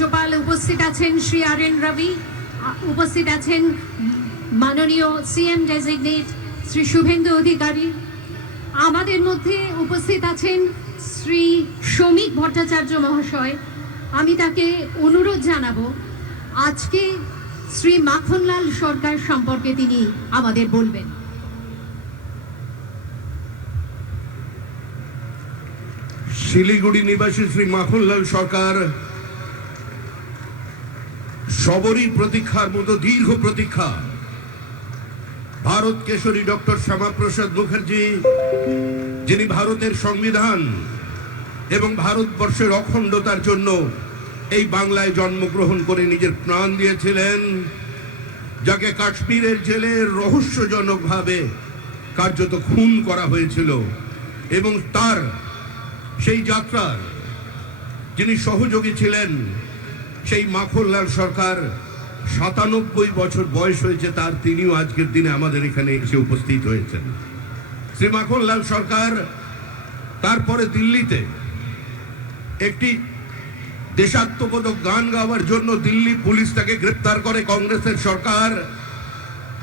রাজ্যপাল উপস্থিত আছেন শ্রী আর এন রবি, উপস্থিত আছেন মাননীয় সিএম ডেজিগনেট শ্রী শুভেন্দু অধিকারী, আমাদের মধ্যে উপস্থিত আছেন শ্রী শ্রমিক ভট্টাচার্য মহাশয়। আমি তাকে অনুরোধ জানাবো আজকে শ্রী মাখনলাল সরকার সম্পর্কে তিনি আমাদের বলবেন। শিলিগুড়ি নিবাসী শ্রী মাখনলাল সরকার সবরই প্রতীক্ষার মতো দীর্ঘ প্রতীক্ষা। ভারত কেশরী ডক্টর শ্যামাপ্রসাদ মুখার্জি, যিনি ভারতের সংবিধান এবং ভারতবর্ষের অখণ্ডতার জন্য এই বাংলায় জন্মগ্রহণ করে নিজের প্রাণ দিয়েছিলেন, যাকে কাশ্মীরের জেলে রহস্যজনকভাবে কার্যত খুন করা হয়েছিল, এবং তার সেই যাত্রার যিনি সহযোগী ছিলেন, সেই মাখনলাল সরকার ৯৭ বছর বয়স হয়েছে তার, তিনিও আজকের দিনে আমাদের এখানে এসে উপস্থিত হয়েছেন। শ্রী মাখনলাল সরকার তারপরে দিল্লিতে একটি দেশাত্মবোধক গান গাওয়ার জন্য দিল্লি পুলিশ তাকে গ্রেপ্তার করে কংগ্রেসের সরকার।